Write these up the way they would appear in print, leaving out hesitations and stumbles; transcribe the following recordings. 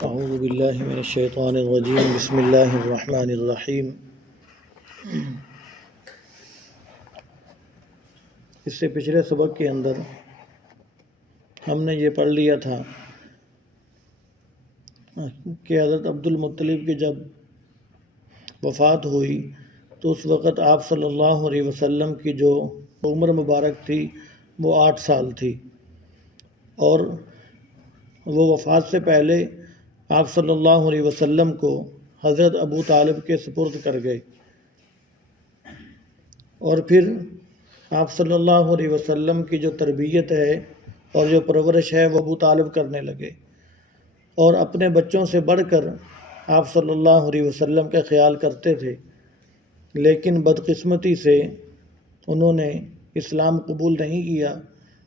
اعوذ باللہ من الشیطان الرجیم بسم اللہ الرحمن الرحیم۔ اس سے پچھلے سبق کے اندر ہم نے یہ پڑھ لیا تھا کہ حضرت عبد المطلب کی جب وفات ہوئی تو اس وقت آپ صلی اللہ علیہ وسلم کی جو عمر مبارک تھی وہ 8 سال تھی، اور وہ وفات سے پہلے آپ صلی اللہ علیہ وسلم کو حضرت ابو طالب کے سپرد کر گئے، اور پھر آپ صلی اللہ علیہ وسلم کی جو تربیت ہے اور جو پرورش ہے وہ ابو طالب کرنے لگے، اور اپنے بچوں سے بڑھ کر آپ صلی اللہ علیہ وسلم کا خیال کرتے تھے، لیکن بدقسمتی سے انہوں نے اسلام قبول نہیں کیا،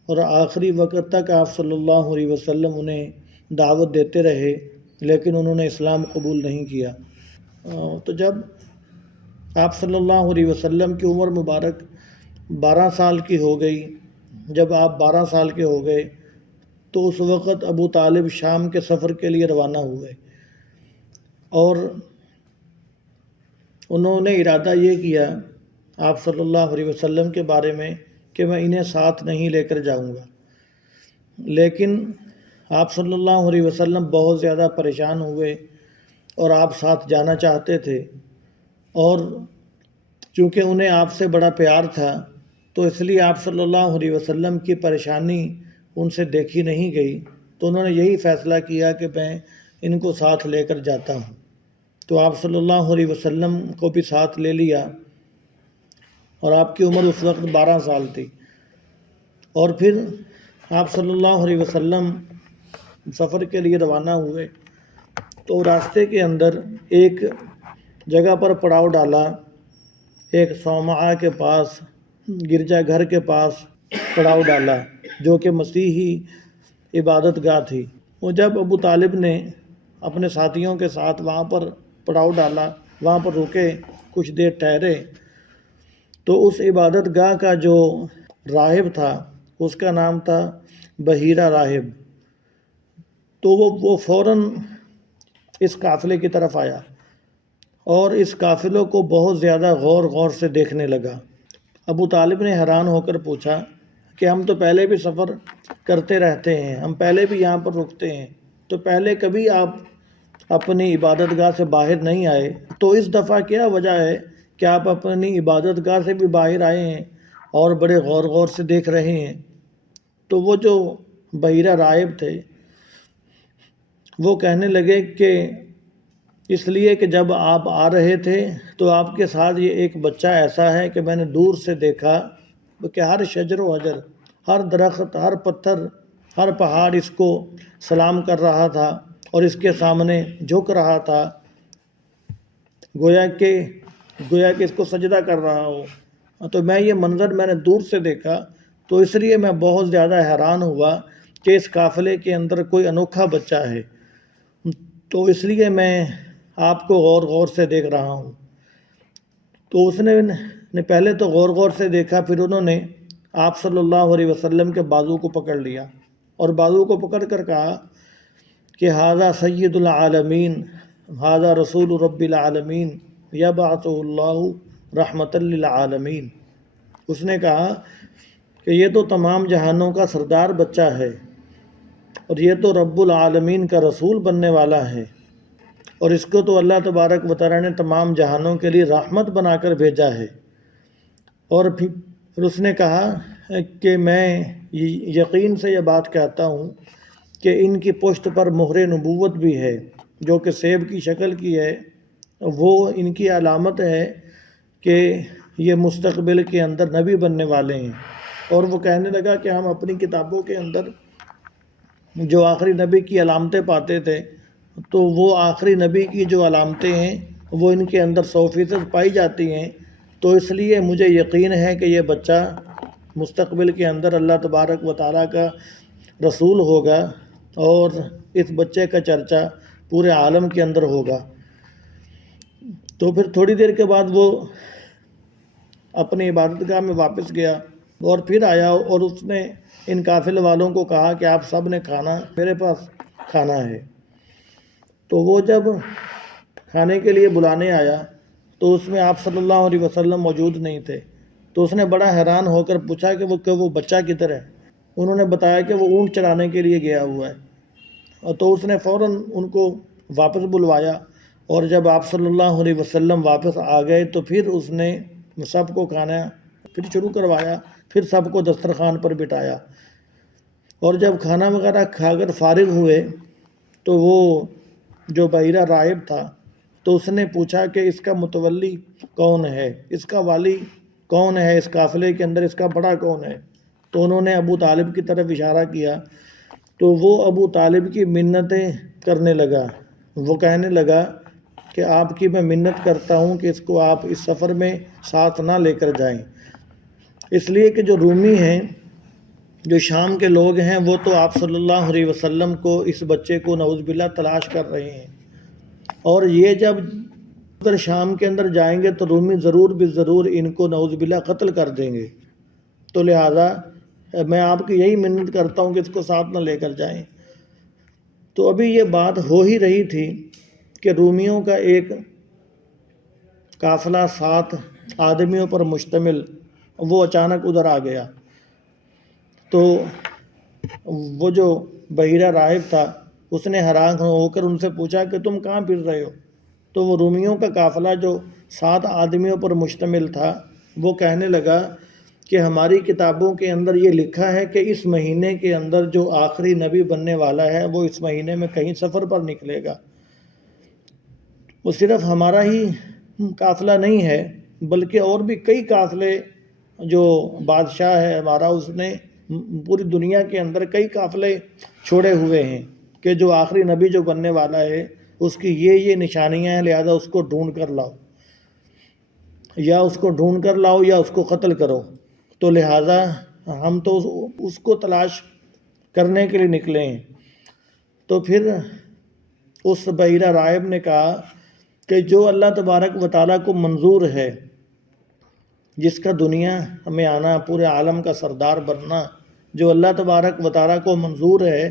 اور آخری وقت تک آپ صلی اللہ علیہ وسلم انہیں دعوت دیتے رہے، لیکن انہوں نے اسلام قبول نہیں کیا۔ تو جب آپ صلی اللہ علیہ وسلم کی عمر مبارک 12 سال کی ہو گئی، جب آپ 12 سال کے ہو گئے تو اس وقت ابو طالب شام کے سفر کے لیے روانہ ہوئے، اور انہوں نے ارادہ یہ کیا آپ صلی اللہ علیہ وسلم کے بارے میں کہ میں انہیں ساتھ نہیں لے کر جاؤں گا، لیکن آپ صلی اللہ علیہ وسلم بہت زیادہ پریشان ہوئے اور آپ ساتھ جانا چاہتے تھے، اور چونکہ انہیں آپ سے بڑا پیار تھا تو اس لیے آپ صلی اللہ علیہ وسلم کی پریشانی ان سے دیکھی نہیں گئی، تو انہوں نے یہی فیصلہ کیا کہ میں ان کو ساتھ لے کر جاتا ہوں۔ تو آپ صلی اللہ علیہ وسلم کو بھی ساتھ لے لیا، اور آپ کی عمر اس وقت 12 سال تھی، اور پھر آپ صلی اللہ علیہ وسلم سفر کے لیے روانہ ہوئے تو راستے کے اندر ایک جگہ پر پڑاؤ ڈالا، ایک صومعہ کے پاس، گرجا گھر کے پاس پڑاؤ ڈالا جو کہ مسیحی عبادت گاہ تھی۔ وہ جب ابو طالب نے اپنے ساتھیوں کے ساتھ وہاں پر پڑاؤ ڈالا، وہاں پر رکے، کچھ دیر ٹھہرے، تو اس عبادت گاہ کا جو راہب تھا اس کا نام تھا بحیرہ راہب، تو وہ فوراً اس قافلے کی طرف آیا اور اس قافلوں کو بہت زیادہ غور سے دیکھنے لگا۔ ابو طالب نے حیران ہو کر پوچھا کہ ہم تو پہلے بھی سفر کرتے رہتے ہیں، ہم پہلے بھی یہاں پر رکتے ہیں، تو پہلے کبھی آپ اپنی عبادت گاہ سے باہر نہیں آئے، تو اس دفعہ کیا وجہ ہے کہ آپ اپنی عبادت گاہ سے بھی باہر آئے ہیں اور بڑے غور سے دیکھ رہے ہیں؟ تو وہ جو بحیرہ راہب تھے وہ کہنے لگے کہ اس لیے کہ جب آپ آ رہے تھے تو آپ کے ساتھ یہ ایک بچہ ایسا ہے کہ میں نے دور سے دیکھا کہ ہر شجر و حجر، ہر درخت، ہر پتھر، ہر پہاڑ اس کو سلام کر رہا تھا اور اس کے سامنے جھک رہا تھا، گویا کہ اس کو سجدہ کر رہا ہو۔ تو میں یہ منظر میں نے دور سے دیکھا، تو اس لیے میں بہت زیادہ حیران ہوا کہ اس قافلے کے اندر کوئی انوکھا بچہ ہے، تو اس لیے میں آپ کو غور سے دیکھ رہا ہوں۔ تو اس نے پہلے تو غور سے دیکھا، پھر انہوں نے آپ صلی اللہ علیہ وسلم کے بازو کو پکڑ لیا اور بازو کو پکڑ کر کہا کہ ھذا سید العالمین، ھذا رسول رب العالمین یبعثہ اللہ رحمۃ للعالمین۔ اس نے کہا کہ یہ تو تمام جہانوں کا سردار بچہ ہے، اور یہ تو رب العالمین کا رسول بننے والا ہے، اور اس کو تو اللہ تبارک و تعالیٰ نے تمام جہانوں کے لیے رحمت بنا کر بھیجا ہے۔ اور پھر اس نے کہا کہ میں یقین سے یہ بات کہتا ہوں کہ ان کی پشت پر مہر نبوت بھی ہے جو کہ سیب کی شکل کی ہے، وہ ان کی علامت ہے کہ یہ مستقبل کے اندر نبی بننے والے ہیں۔ اور وہ کہنے لگا کہ ہم اپنی کتابوں کے اندر جو آخری نبی کی علامتیں پاتے تھے، تو وہ آخری نبی کی جو علامتیں ہیں وہ ان کے اندر 100% پائی جاتی ہیں، تو اس لیے مجھے یقین ہے کہ یہ بچہ مستقبل کے اندر اللہ تبارک و تعالیٰ کا رسول ہوگا، اور اس بچے کا چرچا پورے عالم کے اندر ہوگا۔ تو پھر تھوڑی دیر کے بعد وہ اپنی عبادت گاہ میں واپس گیا اور پھر آیا، اور اس نے ان قافلے والوں کو کہا کہ آپ سب نے کھانا، میرے پاس کھانا ہے۔ تو وہ جب کھانے کے لیے بلانے آیا تو اس میں آپ صلی اللہ علیہ وسلم موجود نہیں تھے. تو اس نے بڑا حیران ہو کر پوچھا کہ وہ بچہ کدھر ہے. انہوں نے بتایا کہ وہ اونٹ چرانے کے لیے گیا ہوا ہے. اور تو اس نے فوراً ان کو واپس بلوایا، اور جب آپ صلی اللہ علیہ وسلم واپس آ گئے تو پھر اس نے سب کو کھانا پھر شروع کروایا، پھر سب کو دسترخوان پر بٹھایا. اور جب کھانا وغیرہ کھا کر فارغ ہوئے تو وہ جو بحیرہ راہب تھا تو اس نے پوچھا کہ اس کا متولی کون ہے، اس کا والی کون ہے، اس قافلے کے اندر اس کا بڑا کون ہے. تو انہوں نے ابو طالب کی طرف اشارہ کیا تو وہ ابو طالب کی منتیں کرنے لگا. وہ کہنے لگا کہ آپ کی میں منت کرتا ہوں کہ اس کو آپ اس سفر میں ساتھ نہ لے کر جائیں، اس لیے کہ جو رومی ہیں، جو شام کے لوگ ہیں، وہ تو آپ صلی اللہ علیہ وسلم کو، اس بچے کو نعوذ باللہ تلاش کر رہے ہیں. اور یہ جب اگر شام کے اندر جائیں گے تو رومی ضرور بھی ضرور ان کو نعوذ باللہ قتل کر دیں گے. تو لہٰذا میں آپ کی یہی منت کرتا ہوں کہ اس کو ساتھ نہ لے کر جائیں. تو ابھی یہ بات ہو ہی رہی تھی کہ رومیوں کا ایک قافلہ 7 آدمیوں پر مشتمل وہ اچانک ادھر آ گیا. تو وہ جو بحیرہ راہب تھا اس نے حیران ہو کر ان سے پوچھا کہ تم کہاں پھر رہے ہو. تو وہ رومیوں کا قافلہ جو 7 آدمیوں پر مشتمل تھا وہ کہنے لگا کہ ہماری کتابوں کے اندر یہ لکھا ہے کہ اس مہینے کے اندر جو آخری نبی بننے والا ہے وہ اس مہینے میں کہیں سفر پر نکلے گا. وہ صرف ہمارا ہی قافلہ نہیں ہے بلکہ اور بھی کئی قافلے جو بادشاہ ہے ہمارا اس نے پوری دنیا کے اندر کئی قافلے چھوڑے ہوئے ہیں کہ جو آخری نبی جو بننے والا ہے اس کی یہ نشانیاں ہیں، لہذا اس کو ڈھونڈ کر لاؤ، یا اس کو ڈھونڈ کر لاؤ یا اس کو قتل کرو. تو لہٰذا ہم تو اس کو تلاش کرنے کے لیے نکلے ہیں. تو پھر اس بحیرہ راہب نے کہا کہ جو اللہ تبارک و تعالیٰ کو منظور ہے، جس کا دنیا میں آنا، پورے عالم کا سردار بننا، جو اللہ تبارک و تعالیٰ کو منظور ہے،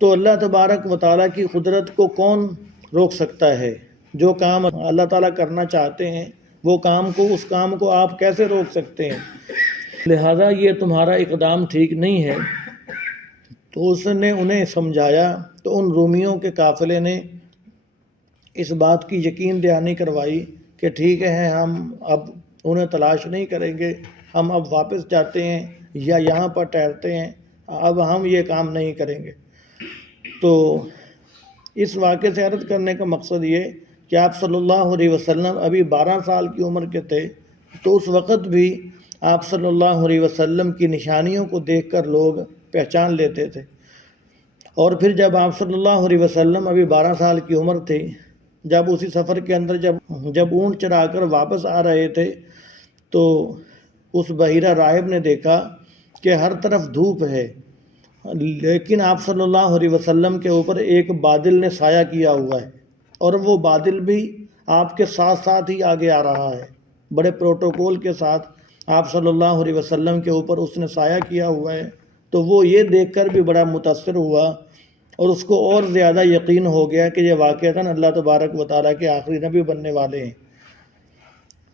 تو اللہ تبارک و تعالیٰ کی قدرت کو کون روک سکتا ہے؟ جو کام اللہ تعالیٰ کرنا چاہتے ہیں وہ کام کو، اس کام کو آپ کیسے روک سکتے ہیں؟ لہٰذا یہ تمہارا اقدام ٹھیک نہیں ہے. تو اس نے انہیں سمجھایا. تو ان رومیوں کے قافلے نے اس بات کی یقین دہانی کروائی کہ ٹھیک ہے، ہم اب انہیں تلاش نہیں کریں گے، ہم اب واپس جاتے ہیں یا یہاں پر ٹھہرتے ہیں، اب ہم یہ کام نہیں کریں گے. تو اس واقعے سے عرض کرنے کا مقصد یہ کہ آپ صلی اللہ علیہ وسلم ابھی 12 سال کی عمر کے تھے. تو اس وقت بھی آپ صلی اللہ علیہ وسلم کی نشانیوں کو دیکھ کر لوگ پہچان لیتے تھے. اور پھر جب آپ صلی اللہ علیہ وسلم ابھی 12 سال کی عمر تھی، جب اسی سفر کے اندر جب اونٹ چرا کر واپس آ رہے تھے تو اس بحیرہ راہب نے دیکھا کہ ہر طرف دھوپ ہے، لیکن آپ صلی اللہ علیہ وسلم کے اوپر ایک بادل نے سایہ کیا ہوا ہے، اور وہ بادل بھی آپ کے ساتھ ساتھ ہی آگے آ رہا ہے. بڑے پروٹوکول کے ساتھ آپ صلی اللہ علیہ وسلم کے اوپر اس نے سایہ کیا ہوا ہے. تو وہ یہ دیکھ کر بھی بڑا متاثر ہوا اور اس کو اور زیادہ یقین ہو گیا کہ یہ واقعتاً اللہ تبارک و تعالیٰ کے آخری نبی بننے والے ہیں.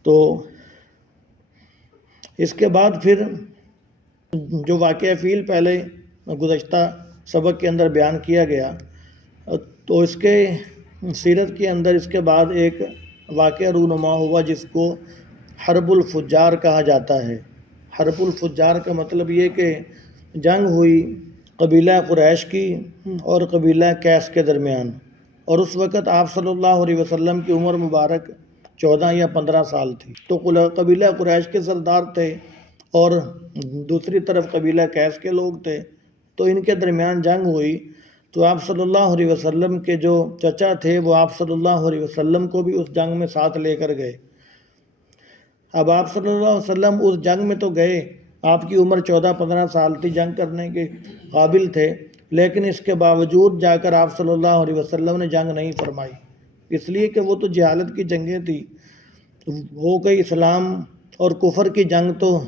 تو اس کے بعد پھر جو واقعہ فیل پہلے گزشتہ سبق کے اندر بیان کیا گیا، تو اس کے سیرت کے اندر اس کے بعد ایک واقعہ رونما ہوا جس کو حرب الفجار کہا جاتا ہے. حرب الفجار کا مطلب یہ کہ جنگ ہوئی قبیلہ قریش کی اور قبیلہ کیس کے درمیان، اور اس وقت آپ صلی اللہ علیہ وسلم کی عمر مبارک 14 یا 15 سال تھی. تو قبیلہ قریش کے سردار تھے اور دوسری طرف قبیلہ کیس کے لوگ تھے. تو ان کے درمیان جنگ ہوئی. تو آپ صلی اللہ علیہ وسلم کے جو چچا تھے وہ آپ صلی اللہ علیہ وسلم کو بھی اس جنگ میں ساتھ لے کر گئے. اب آپ صلی اللہ علیہ وسلم اس جنگ میں تو گئے، آپ کی عمر 14-15 سال تھی، جنگ کرنے کے قابل تھے، لیکن اس کے باوجود جا کر آپ صلی اللہ علیہ وسلم نے جنگ نہیں فرمائی، اس لیے کہ وہ تو جہالت کی جنگیں تھیں، وہ کوئی اسلام اور کفر کی جنگ تو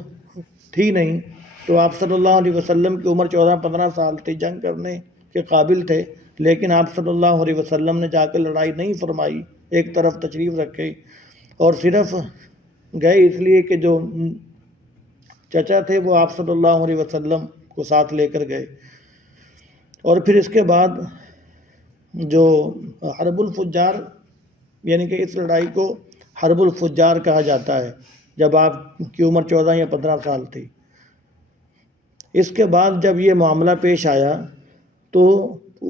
تھی نہیں. تو آپ صلی اللہ علیہ وسلم کی عمر 14-15 سال تھی، جنگ کرنے کے قابل تھے، لیکن آپ صلی اللہ علیہ وسلم نے جا کے لڑائی نہیں فرمائی، ایک طرف تشریف رکھے اور صرف گئے اس لیے کہ جو چچا تھے وہ آپ صلی اللہ علیہ وسلم کو ساتھ لے کر گئے۔ اور پھر اس کے بعد جو حرب الفجار، یعنی کہ اس لڑائی کو حرب الفجار کہا جاتا ہے، جب آپ کی عمر 14 یا 15 سال تھی۔ اس کے بعد جب یہ معاملہ پیش آیا تو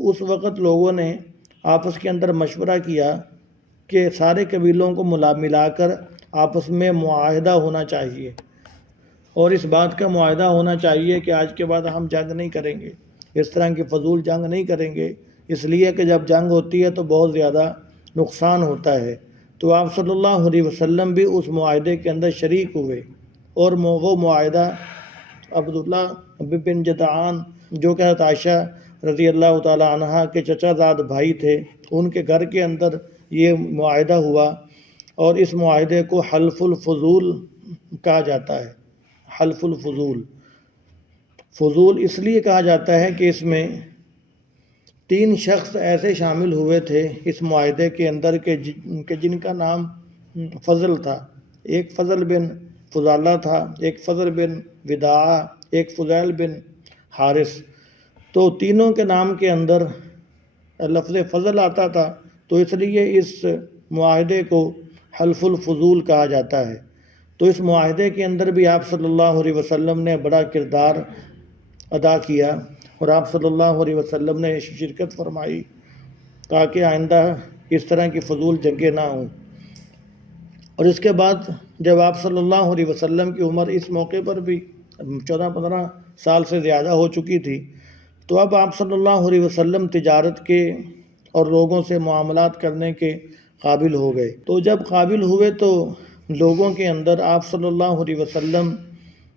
اس وقت لوگوں نے آپس کے اندر مشورہ کیا کہ سارے قبیلوں کو ملا کر آپس میں معاہدہ ہونا چاہیے، اور اس بات کا معاہدہ ہونا چاہیے کہ آج کے بعد ہم جنگ نہیں کریں گے، اس طرح کی فضول جنگ نہیں کریں گے، اس لیے کہ جب جنگ ہوتی ہے تو بہت زیادہ نقصان ہوتا ہے۔ تو آپ صلی اللہ علیہ وسلم بھی اس معاہدے کے اندر شریک ہوئے، اور وہ معاہدہ عبداللہ بن جدعان جو کہ حضرت عائشہ رضی اللہ تعالی عنہا کے چچا زاد بھائی تھے، ان کے گھر کے اندر یہ معاہدہ ہوا، اور اس معاہدے کو حلف الفضول کہا جاتا ہے۔ حلف الفضول، فضول اس لیے کہا جاتا ہے کہ اس میں 3 شخص ایسے شامل ہوئے تھے اس معاہدے کے اندر کہ جن کا نام فضل تھا۔ ایک فضل بن فضالہ تھا، ایک فضل بن وداع، ایک فضیل بن حارث۔ تو تینوں کے نام کے اندر لفظ فضل آتا تھا، تو اس لیے اس معاہدے کو حلف الفضول کہا جاتا ہے۔ تو اس معاہدے کے اندر بھی آپ صلی اللہ علیہ وسلم نے بڑا کردار ادا کیا، اور آپ صلی اللہ علیہ وسلم نے شرکت فرمائی تاکہ آئندہ اس طرح کی فضول جنگیں نہ ہوں۔ اور اس کے بعد جب آپ صلی اللہ علیہ وسلم کی عمر اس موقع پر بھی 14-15 سال سے زیادہ ہو چکی تھی، تو اب آپ صلی اللہ علیہ وسلم تجارت کے اور لوگوں سے معاملات کرنے کے قابل ہو گئے۔ تو جب قابل ہوئے تو لوگوں کے اندر آپ صلی اللہ علیہ وسلم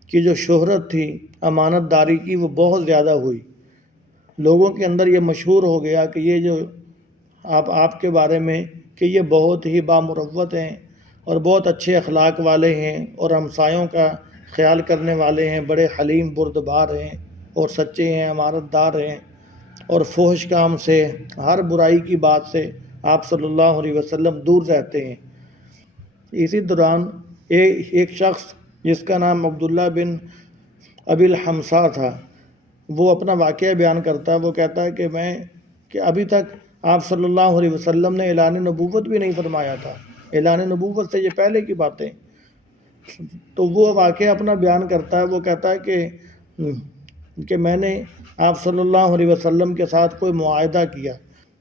کی جو شہرت تھی امانت داری کی، وہ بہت زیادہ ہوئی۔ لوگوں کے اندر یہ مشہور ہو گیا کہ یہ جو آپ کے بارے میں کہ یہ بہت ہی بامروت ہیں اور بہت اچھے اخلاق والے ہیں، اور ہمسایوں کا خیال کرنے والے ہیں، بڑے حلیم بردبار ہیں اور سچے ہیں، امانت دار ہیں، اور فحش کام سے، ہر برائی کی بات سے آپ صلی اللہ علیہ وسلم دور رہتے ہیں۔ اسی دوران ایک شخص جس کا نام عبداللہ بن ابی الحمصا تھا، وہ اپنا واقعہ بیان کرتا ہے۔ وہ کہتا ہے کہ ابھی تک آپ صلی اللہ علیہ وسلم نے اعلان نبوت بھی نہیں فرمایا تھا، اعلان نبوت سے یہ پہلے کی باتیں۔ تو وہ واقعہ اپنا بیان کرتا ہے۔ وہ کہتا ہے کہ میں نے آپ صلی اللہ علیہ وسلم کے ساتھ کوئی معاہدہ کیا،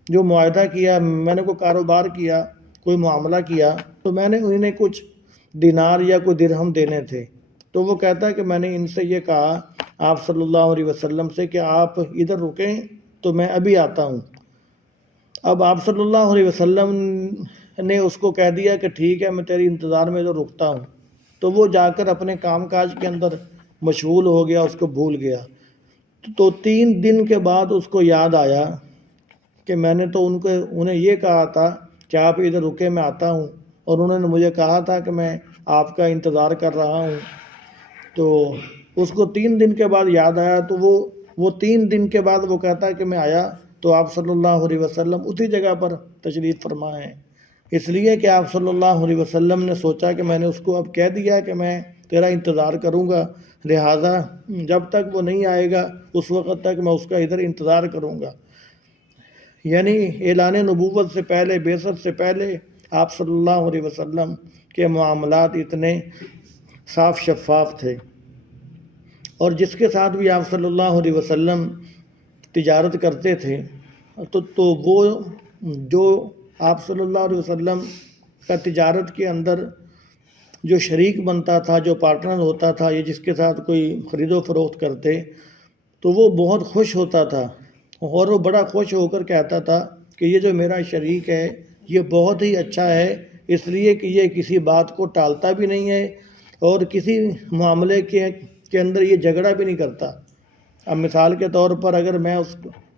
جو معاہدہ کیا، میں نے کوئی کاروبار کیا، کوئی معاملہ کیا، تو میں نے انہیں کچھ دینار یا کوئی درہم دینے تھے۔ تو وہ کہتا ہے کہ میں نے ان سے یہ کہا آپ صلی اللہ علیہ وسلم سے کہ آپ ادھر رکیں تو میں ابھی آتا ہوں۔ اب آپ صلی اللہ علیہ وسلم نے اس کو کہہ دیا کہ ٹھیک ہے، میں تیری انتظار میں ادھر رکتا ہوں۔ تو وہ جا کر اپنے کام کاج کے اندر مشغول ہو گیا، اس کو بھول گیا۔ تو 3 دن کے بعد اس کو یاد آیا کہ میں نے تو انہیں یہ کہا تھا کہ آپ ادھر رکے، میں آتا ہوں، اور انہوں نے مجھے کہا تھا کہ میں آپ کا انتظار کر رہا ہوں۔ تو اس کو 3 دن کے بعد یاد آیا، تو وہ 3 دن کے بعد وہ کہتا ہے کہ میں آیا تو آپ صلی اللہ علیہ وسلم اسی جگہ پر تشریف فرما ہیں، اس لیے کہ آپ صلی اللہ علیہ وسلم نے سوچا کہ میں نے اس کو اب کہہ دیا کہ میں تیرا انتظار کروں گا، لہٰذا جب تک وہ نہیں آئے گا اس وقت تک میں اس کا ادھر انتظار کروں گا۔ یعنی اعلان نبوت سے پہلے، بعثت سے پہلے آپ صلی اللہ علیہ وسلم کے معاملات اتنے صاف شفاف تھے، اور جس کے ساتھ بھی آپ صلی اللہ علیہ وسلم تجارت کرتے تھے تو وہ جو آپ صلی اللہ علیہ وسلم کا تجارت کے اندر جو شریک بنتا تھا، جو پارٹنر ہوتا تھا، یہ جس کے ساتھ کوئی خرید و فروخت کرتے، تو وہ بہت خوش ہوتا تھا، اور وہ بڑا خوش ہو کر کہتا تھا کہ یہ جو میرا شریک ہے یہ بہت ہی اچھا ہے، اس لیے کہ یہ کسی بات کو ٹالتا بھی نہیں ہے اور کسی معاملے کے اندر یہ جھگڑا بھی نہیں کرتا۔ اب مثال کے طور پر اگر میں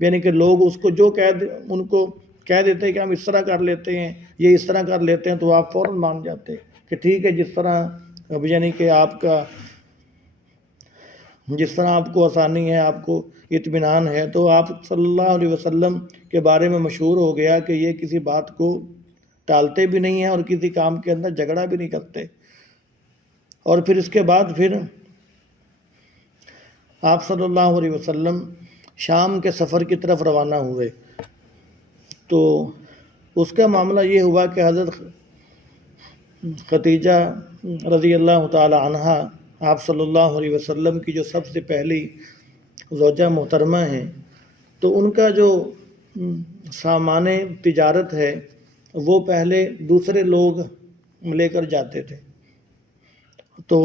یعنی کہ لوگ اس کو ان کو کہہ دیتے کہ ہم اس طرح کر لیتے ہیں، یہ اس طرح کر لیتے ہیں، تو آپ فوراً مان جاتے کہ ٹھیک ہے، جس طرح یعنی کہ آپ کا جس طرح آپ کو آسانی ہے، آپ کو اطمینان ہے، تو آپ صلی اللہ علیہ وسلم کے بارے میں مشہور ہو گیا کہ یہ کسی بات کو ٹالتے بھی نہیں ہیں اور کسی کام کے اندر جھگڑا بھی نہیں کرتے۔ اور پھر اس کے بعد پھر آپ صلی اللہ علیہ وسلم شام کے سفر کی طرف روانہ ہوئے، تو اس کا معاملہ یہ ہوا کہ حضرت ختیجہ رضی اللہ تعالی عنہا آپ صلی اللہ علیہ وسلم کی جو سب سے پہلی زوجہ محترمہ ہیں، تو ان کا جو سامان تجارت ہے وہ پہلے دوسرے لوگ لے کر جاتے تھے، تو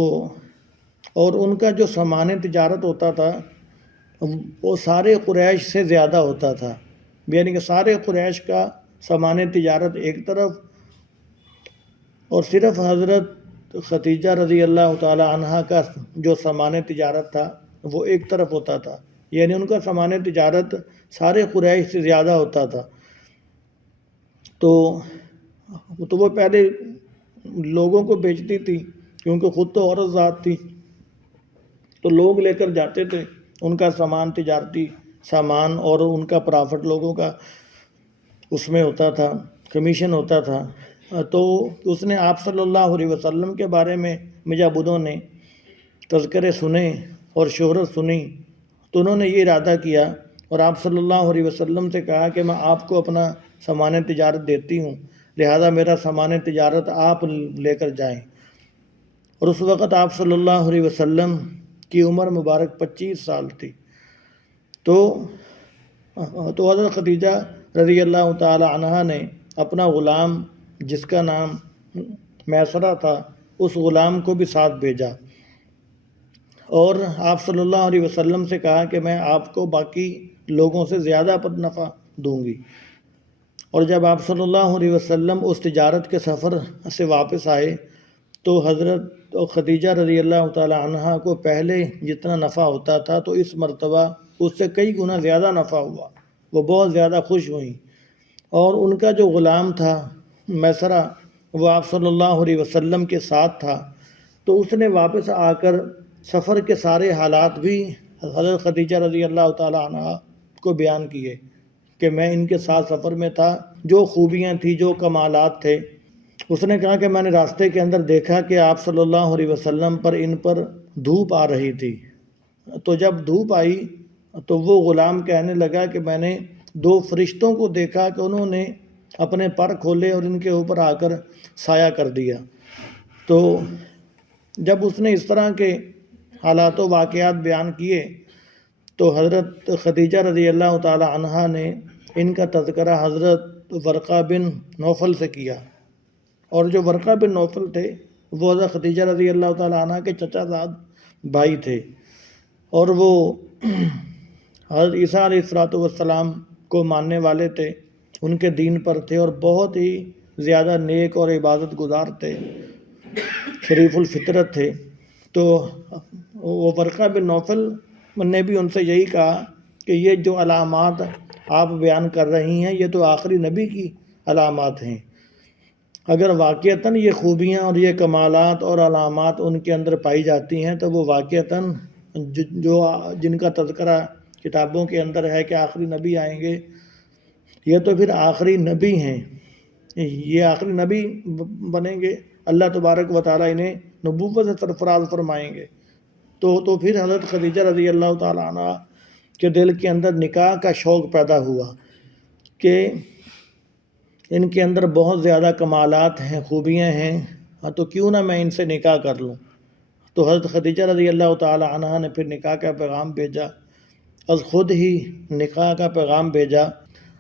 اور ان کا جو سامان تجارت ہوتا تھا وہ سارے قریش سے زیادہ ہوتا تھا، یعنی کہ سارے قریش کا سامان تجارت ایک طرف اور صرف حضرت ختیجہ رضی اللہ تعالی عنہا کا جو سامان تجارت تھا وہ ایک طرف ہوتا تھا، یعنی ان کا سامان تجارت سارے قریش سے زیادہ ہوتا تھا۔ تو وہ پہلے لوگوں کو بیچتی تھی، کیونکہ خود تو عورت ذات تھی، تو لوگ لے کر جاتے تھے ان کا سامان، تجارتی سامان، اور ان کا پرافٹ لوگوں کا اس میں ہوتا تھا، کمیشن ہوتا تھا۔ تو اس نے آپ صلی اللہ علیہ وسلم کے بارے میں مجابدوں نے تذکرے سنے اور شہرت سنی، تو انہوں نے یہ ارادہ کیا اور آپ صلی اللہ علیہ وسلم سے کہا کہ میں آپ کو اپنا سامان تجارت دیتی ہوں، لہذا میرا سامان تجارت آپ لے کر جائیں۔ اور اس وقت آپ صلی اللہ علیہ وسلم کی عمر مبارک 25 سال تھی۔ تو حضرت ختیجہ رضی اللہ تعالی عنہا نے اپنا غلام جس کا نام میسرہ تھا، اس غلام کو بھی ساتھ بھیجا اور آپ صلی اللہ علیہ وسلم سے کہا کہ میں آپ کو باقی لوگوں سے زیادہ نفع دوں گی۔ اور جب آپ صلی اللہ علیہ وسلم اس تجارت کے سفر سے واپس آئے تو حضرت ختیجہ رضی اللہ تعالی عنہا کو پہلے جتنا نفع ہوتا تھا تو اس مرتبہ اس سے کئی گنا زیادہ نفع ہوا، وہ بہت زیادہ خوش ہوئیں۔ اور ان کا جو غلام تھا میسرہ، وہ آپ صلی اللہ علیہ وسلم کے ساتھ تھا، تو اس نے واپس آ کر سفر کے سارے حالات بھی حضرت ختیجہ رضی اللہ تعالی عنہا کو بیان کیے کہ میں ان کے ساتھ سفر میں تھا، جو خوبیاں تھیں، جو کمالات تھے۔ اس نے کہا کہ میں نے راستے کے اندر دیکھا کہ آپ صلی اللہ علیہ وسلم پر ان پر دھوپ آ رہی تھی، تو جب دھوپ آئی تو وہ غلام کہنے لگا کہ میں نے 2 فرشتوں کو دیکھا کہ انہوں نے اپنے پر کھولے اور ان کے اوپر آ کر سایہ کر دیا۔ تو جب اس نے اس طرح کے حالات و واقعات بیان کیے تو حضرت ختیجہ رضی اللہ تعالی عنہا نے ان کا تذکرہ حضرت ورقہ بن نوفل سے کیا، اور جو ورقہ بن نوفل تھے وہ حضرت ختیجہ رضی اللہ تعالی عنہا کے چچا زاد بھائی تھے، اور وہ حضرت عیسیٰ علیہ السلام کو ماننے والے تھے، ان کے دین پر تھے اور بہت ہی زیادہ نیک اور عبادت گزار تھے، شریف الفطرت تھے۔ تو وہ ورقہ بن نوفل نے بھی ان سے یہی کہا کہ یہ جو علامات آپ بیان کر رہی ہیں یہ تو آخری نبی کی علامات ہیں، اگر واقعتاً یہ خوبیاں اور یہ کمالات اور علامات ان کے اندر پائی جاتی ہیں تو وہ واقعتاً جو جن کا تذکرہ کتابوں کے اندر ہے کہ آخری نبی آئیں گے، یہ تو پھر آخری نبی ہیں، یہ آخری نبی بنیں گے، اللہ تبارک و تعالیٰ انہیں نبوت سے سرفراز فرمائیں گے۔ تو پھر حضرت ختیجہ رضی اللہ تعالیٰ عنہ کے دل کے اندر نکاح کا شوق پیدا ہوا کہ ان کے اندر بہت زیادہ کمالات ہیں، خوبیاں ہیں، تو کیوں نہ میں ان سے نکاح کر لوں۔ تو حضرت ختیجہ رضی اللہ تعالی عنہ نے پھر نکاح کا پیغام بھیجا، از خود ہی نکاح کا پیغام بھیجا۔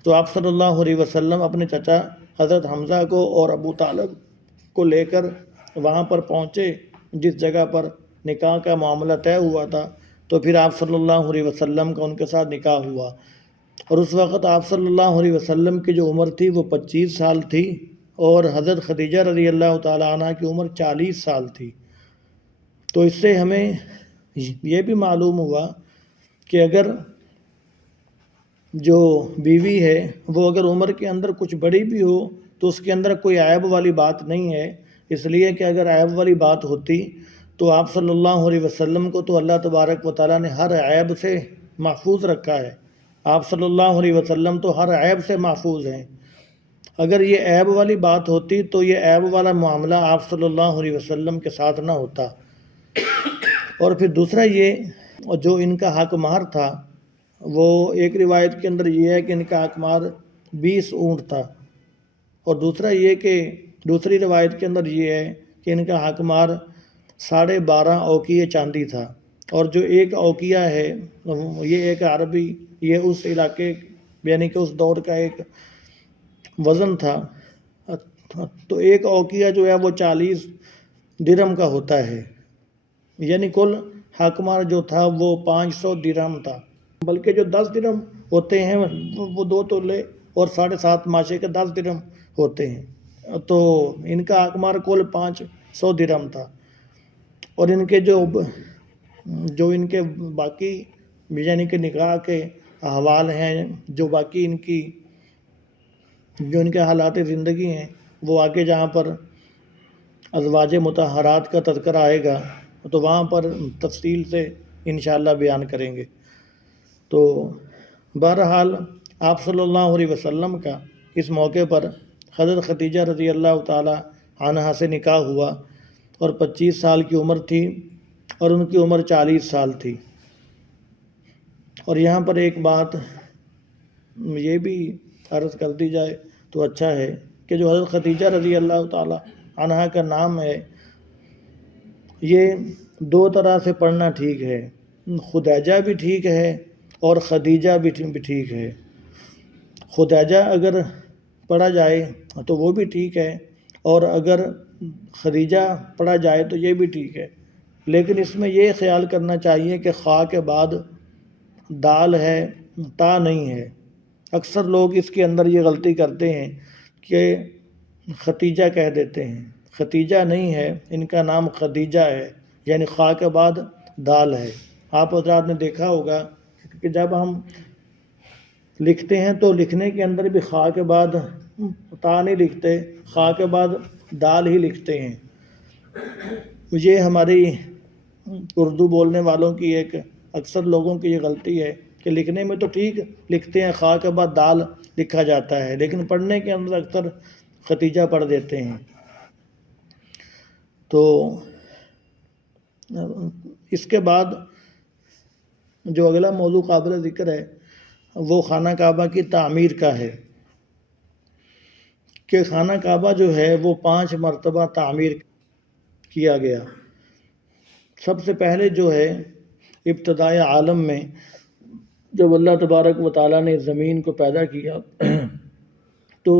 تو آپ صلی اللہ علیہ وسلم اپنے چچا حضرت حمزہ کو اور ابو طالب کو لے کر وہاں پر پہنچے جس جگہ پر نکاح کا معاملہ طے ہوا تھا، تو پھر آپ صلی اللہ علیہ وسلم کا ان کے ساتھ نکاح ہوا۔ اور اس وقت آپ صلی اللہ علیہ وسلم کی جو عمر تھی وہ 25 سال تھی اور حضرت ختیجہ رضی اللہ تعالیٰ عنہ کی عمر 40 سال تھی۔ تو اس سے ہمیں یہ بھی معلوم ہوا کہ اگر جو بیوی ہے وہ اگر عمر کے اندر کچھ بڑی بھی ہو تو اس کے اندر کوئی عیب والی بات نہیں ہے، اس لیے کہ اگر عیب والی بات ہوتی تو آپ صلی اللہ علیہ وسلم کو تو اللہ تبارک و تعالیٰ نے ہر عیب سے محفوظ رکھا ہے. آپ صلی اللہ علیہ وسلم تو ہر عیب سے محفوظ ہیں. اگر یہ عیب والی بات ہوتی تو یہ عیب والا معاملہ آپ صلی اللہ علیہ وسلم کے ساتھ نہ ہوتا. اور پھر دوسرا یہ جو ان کا حق مہر تھا، وہ ایک روایت کے اندر یہ ہے کہ ان کا حق مہر 20 اونٹ تھا، اور دوسرا یہ کہ دوسری روایت کے اندر یہ ہے کہ ان کا حق مہر 12.5 اوقیہ چاندی تھا. اور جو ایک اوقیہ ہے یہ ایک عربی، یہ اس علاقے یعنی کہ اس دور کا ایک وزن تھا. تو ایک اوقیہ جو ہے وہ 40 درہم کا ہوتا ہے، یعنی کل حق مہر جو تھا وہ 500 درہم تھا. بلکہ جو 10 درہم ہوتے ہیں وہ 2 تولے اور 7.5 ماشے کے 10 درہم ہوتے ہیں. تو ان کا حق مہر کل 500 درہم تھا. اور ان کے جو ان کے باقی یعنی کہ نکاح کے احوال ہیں، جو باقی جو ان کے حالات زندگی ہیں، وہ آگے جہاں پر ازواج مطہرات کا تذکرہ آئے گا تو وہاں پر تفصیل سے انشاءاللہ بیان کریں گے. تو بہرحال آپ صلی اللہ علیہ وسلم کا اس موقع پر حضرت خدیجہ رضی اللہ تعالی عنہا سے نکاح ہوا، اور 25 سال کی عمر تھی اور ان کی عمر 40 سال تھی. اور یہاں پر ایک بات یہ بھی عرض کر دی جائے تو اچھا ہے کہ جو حضرت خدیجہ رضی اللہ تعالی عنہا کا نام ہے، یہ 2 طرح سے پڑھنا ٹھیک ہے. خدیجہ بھی ٹھیک ہے اور خدیجہ بھی ٹھیک ہے. خدیجہ اگر پڑھا جائے تو وہ بھی ٹھیک ہے، اور اگر خدیجہ پڑھا جائے تو یہ بھی ٹھیک ہے. لیکن اس میں یہ خیال کرنا چاہیے کہ خا کے بعد دال ہے، تا نہیں ہے. اکثر لوگ اس کے اندر یہ غلطی کرتے ہیں کہ ختیجہ کہہ دیتے ہیں. ختیجہ نہیں ہے، ان کا نام خدیجہ ہے، یعنی خا کے بعد دال ہے. آپ حضرات نے دیکھا ہوگا کہ جب ہم لکھتے ہیں تو لکھنے کے اندر بھی خا کے بعد تا نہیں لکھتے، خا کے بعد دال ہی لکھتے ہیں. یہ ہماری اردو بولنے والوں کی ایک اکثر لوگوں کی یہ غلطی ہے کہ لکھنے میں تو ٹھیک لکھتے ہیں، خا کے بعد دال لکھا جاتا ہے، لیکن پڑھنے کے اندر اکثر ختیجہ پڑھ دیتے ہیں. تو اس کے بعد جو اگلا موضوع قابل ذکر ہے وہ خانہ کعبہ کی تعمیر کا ہے کہ خانہ کعبہ جو ہے وہ 5 مرتبہ تعمیر کیا گیا. سب سے پہلے جو ہے ابتدائے عالم میں جب اللہ تبارک و تعالیٰ نے زمین کو پیدا کیا تو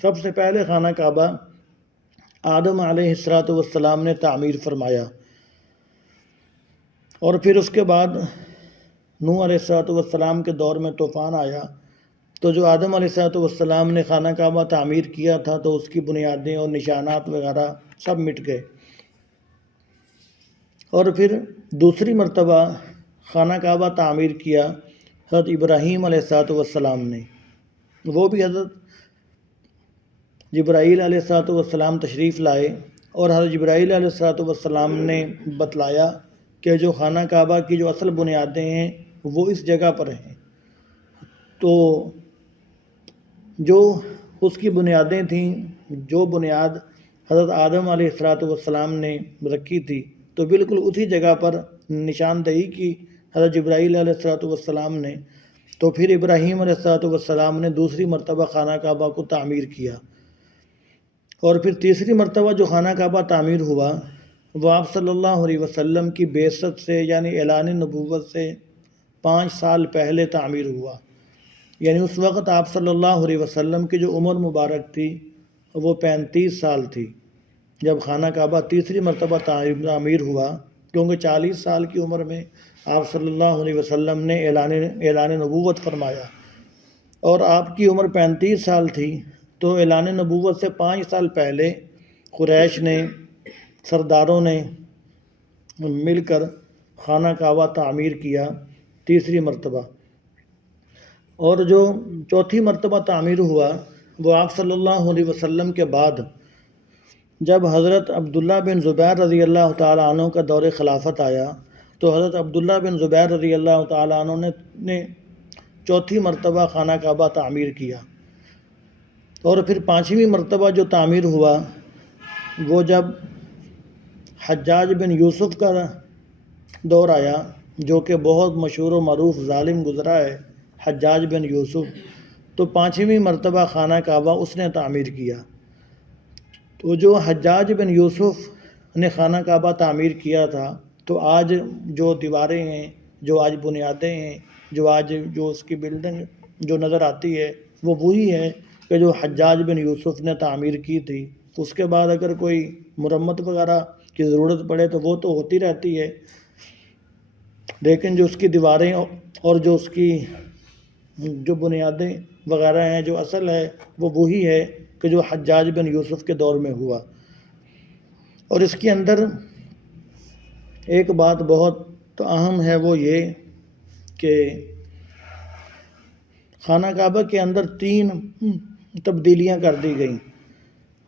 سب سے پہلے خانہ کعبہ آدم علیہ السلام نے تعمیر فرمایا، اور پھر اس کے بعد نوح علیہ السلام کے دور میں طوفان آیا، تو جو آدم علیہ السلام نے خانہ کعبہ تعمیر کیا تھا تو اس کی بنیادیں اور نشانات وغیرہ سب مٹ گئے. اور پھر دوسری مرتبہ خانہ کعبہ تعمیر کیا حضرت ابراہیم علیہ السلام نے. وہ بھی حضرت جبرائیل علیہ السلام تشریف لائے، اور حضرت جبرائیل علیہ السلام نے بتلایا کہ جو خانہ کعبہ کی جو اصل بنیادیں ہیں وہ اس جگہ پر ہیں. تو جو اس کی بنیادیں تھیں، جو بنیاد حضرت آدم علیہ السلام نے رکھی تھی، تو بالکل اسی جگہ پر نشاندہی کی حضرت جبرائیل علیہ السلام نے. تو پھر ابراہیم علیہ السلام نے دوسری مرتبہ خانہ کعبہ کو تعمیر کیا، اور پھر تیسری مرتبہ جو خانہ کعبہ تعمیر ہوا وہ آپ صلی اللہ علیہ وسلم کی بعثت سے یعنی اعلان نبوت سے 5 سال پہلے تعمیر ہوا. یعنی اس وقت آپ صلی اللہ علیہ وسلم کی جو عمر مبارک تھی وہ 35 سال تھی جب خانہ کعبہ تیسری مرتبہ تعمیر ہوا، کیونکہ 40 سال کی عمر میں آپ صلی اللہ علیہ وسلم نے اعلان نبوت فرمایا، اور آپ کی عمر 35 سال تھی. تو اعلان نبوت سے 5 سال پہلے قریش نے سرداروں نے مل کر خانہ کعبہ تعمیر کیا تیسری مرتبہ. اور جو چوتھی مرتبہ تعمیر ہوا وہ آپ صلی اللہ علیہ وسلم کے بعد جب حضرت عبداللہ بن زبیر رضی اللہ تعالیٰ عنہ کا دور خلافت آیا تو حضرت عبداللہ بن زبیر رضی اللہ تعالیٰ عنہ نے چوتھی مرتبہ خانہ کعبہ تعمیر کیا، اور پھر پانچویں مرتبہ جو تعمیر ہوا وہ جب حجاج بن یوسف کا دور آیا، جو کہ بہت مشہور و معروف ظالم گزرا ہے حجاج بن یوسف، تو پانچویں مرتبہ خانہ کعبہ اس نے تعمیر کیا۔ تو جو حجاج بن یوسف نے خانہ کعبہ تعمیر کیا تھا، تو آج جو دیواریں ہیں، جو آج بنیادیں ہیں، جو اس کی بلڈنگ جو نظر آتی ہے، وہ وہی ہے کہ جو حجاج بن یوسف نے تعمیر کی تھی۔ اس کے بعد اگر کوئی مرمت وغیرہ کی ضرورت پڑے تو وہ تو ہوتی رہتی ہے، لیکن جو اس کی دیواریں اور جو اس کی جو بنیادیں وغیرہ ہیں، جو اصل ہے وہ وہی ہے کہ جو حجاج بن یوسف کے دور میں ہوا۔ اور اس کے اندر ایک بات بہت اہم ہے، وہ یہ کہ خانہ کعبہ کے اندر 3 تبدیلیاں کر دی گئیں۔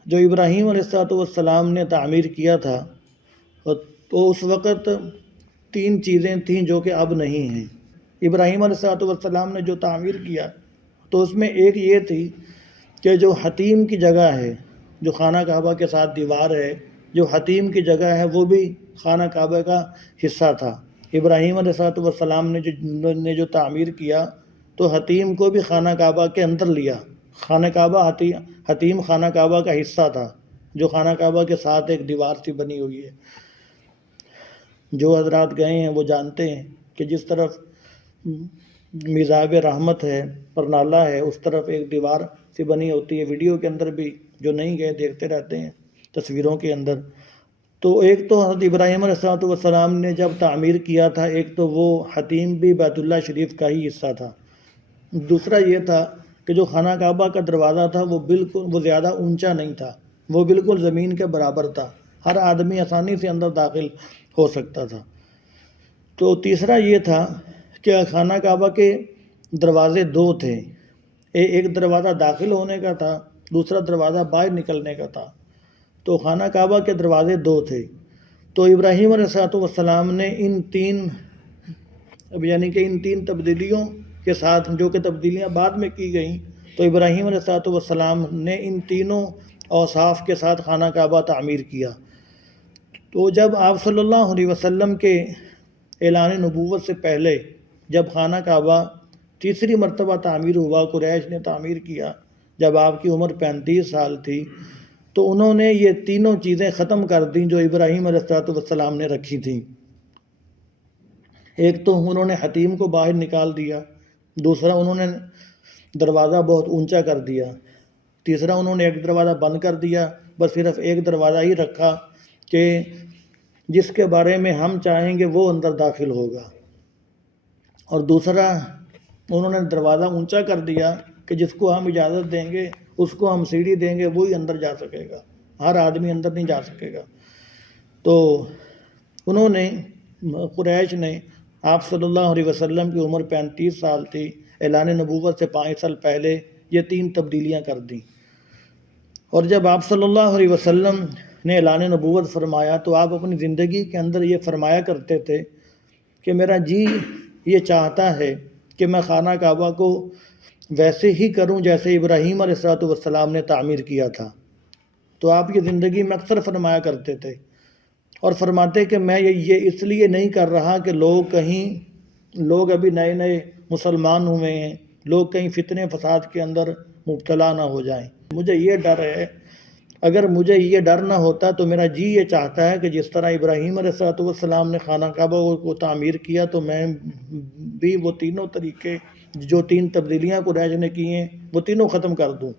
جو ابراہیم علیہ السلام نے تعمیر کیا تھا تو اس وقت 3 چیزیں تھیں جو کہ اب نہیں ہیں۔ ابراہیم علیہ السلام نے جو تعمیر کیا تو اس میں ایک یہ تھی کہ جو حتیم کی جگہ ہے، جو خانہ کعبہ کے ساتھ دیوار ہے، جو حتیم کی جگہ ہے، وہ بھی خانہ کعبہ کا حصہ تھا۔ ابراہیم علیہ السلام نے جو تعمیر کیا تو حتیم کو بھی خانہ کعبہ کے اندر لیا۔ خانہ کعبہ حتیم خانہ کعبہ کا حصہ تھا، جو خانہ کعبہ کے ساتھ ایک دیوار سی بنی ہوئی ہے۔ جو حضرات گئے ہیں وہ جانتے ہیں کہ جس طرف میزاب رحمت ہے، پرنالہ ہے، اس طرف ایک دیوار سی بنی ہوتی ہے۔ ویڈیو کے اندر بھی جو نہیں گئے دیکھتے رہتے ہیں تصویروں کے اندر۔ تو ایک تو حضرت ابراہیم علیہ السلام نے جب تعمیر کیا تھا، ایک تو وہ حتیم بھی بیت اللہ شریف کا ہی حصہ تھا۔ دوسرا یہ تھا کہ جو خانہ کعبہ کا دروازہ تھا وہ زیادہ اونچا نہیں تھا، وہ بالکل زمین کے برابر تھا، ہر آدمی آسانی سے اندر داخل ہو سکتا تھا۔ تو تیسرا یہ تھا کہ خانہ کعبہ کے دروازے 2 تھے، ایک دروازہ داخل ہونے کا تھا، دوسرا دروازہ باہر نکلنے کا تھا۔ تو خانہ کعبہ کے دروازے 2 تھے۔ تو ابراہیم علیہ السلام نے ان 3 تبدیلیوں کے ساتھ، جو کہ تبدیلیاں بعد میں کی گئیں، تو ابراہیم علیہ السلام نے ان تینوں اوصاف کے ساتھ خانہ کعبہ تعمیر کیا۔ تو جب آپ صلی اللہ علیہ وسلم کے اعلان نبوت سے پہلے جب خانہ کعبہ تیسری مرتبہ تعمیر ہوا، قریش نے تعمیر کیا، جب آپ کی عمر 35 سال تھی، تو انہوں نے یہ تینوں چیزیں ختم کر دیں جو ابراہیم علیہ السلام نے رکھی تھیں۔ ایک تو انہوں نے حتیم کو باہر نکال دیا، دوسرا انہوں نے دروازہ بہت اونچا کر دیا، تیسرا انہوں نے ایک دروازہ بند کر دیا، بس صرف ایک دروازہ ہی رکھا کہ جس کے بارے میں ہم چاہیں گے وہ اندر داخل ہوگا، اور دوسرا انہوں نے دروازہ اونچا کر دیا کہ جس کو ہم اجازت دیں گے، اس کو ہم سیڑھی دیں گے، وہی اندر جا سکے گا، ہر آدمی اندر نہیں جا سکے گا۔ تو انہوں نے، قریش نے، آپ صلی اللہ علیہ وسلم کی عمر 35 سال تھی، اعلان نبوت سے 5 سال پہلے یہ 3 تبدیلیاں کر دیں۔ اور جب آپ صلی اللہ علیہ وسلم نے اعلان نبوت فرمایا تو آپ اپنی زندگی کے اندر یہ فرمایا کرتے تھے کہ میرا جی یہ چاہتا ہے کہ میں خانہ کعبہ کو ویسے ہی کروں جیسے ابراہیم علیہ السلام نے تعمیر کیا تھا۔ تو آپ کی زندگی میں اکثر فرمایا کرتے تھے اور فرماتے کہ میں یہ اس لیے نہیں کر رہا کہ لوگ ابھی نئے نئے مسلمان ہوئے ہیں، لوگ کہیں فتنے فساد کے اندر مبتلا نہ ہو جائیں، مجھے یہ ڈر ہے۔ اگر مجھے یہ ڈر نہ ہوتا تو میرا جی یہ چاہتا ہے کہ جس طرح ابراہیم علیہ السلام نے خانہ کعبہ کو تعمیر کیا تو میں بھی وہ تینوں طریقے، جو 3 تبدیلیاں قریش نے کی ہیں، وہ تینوں ختم کر دوں۔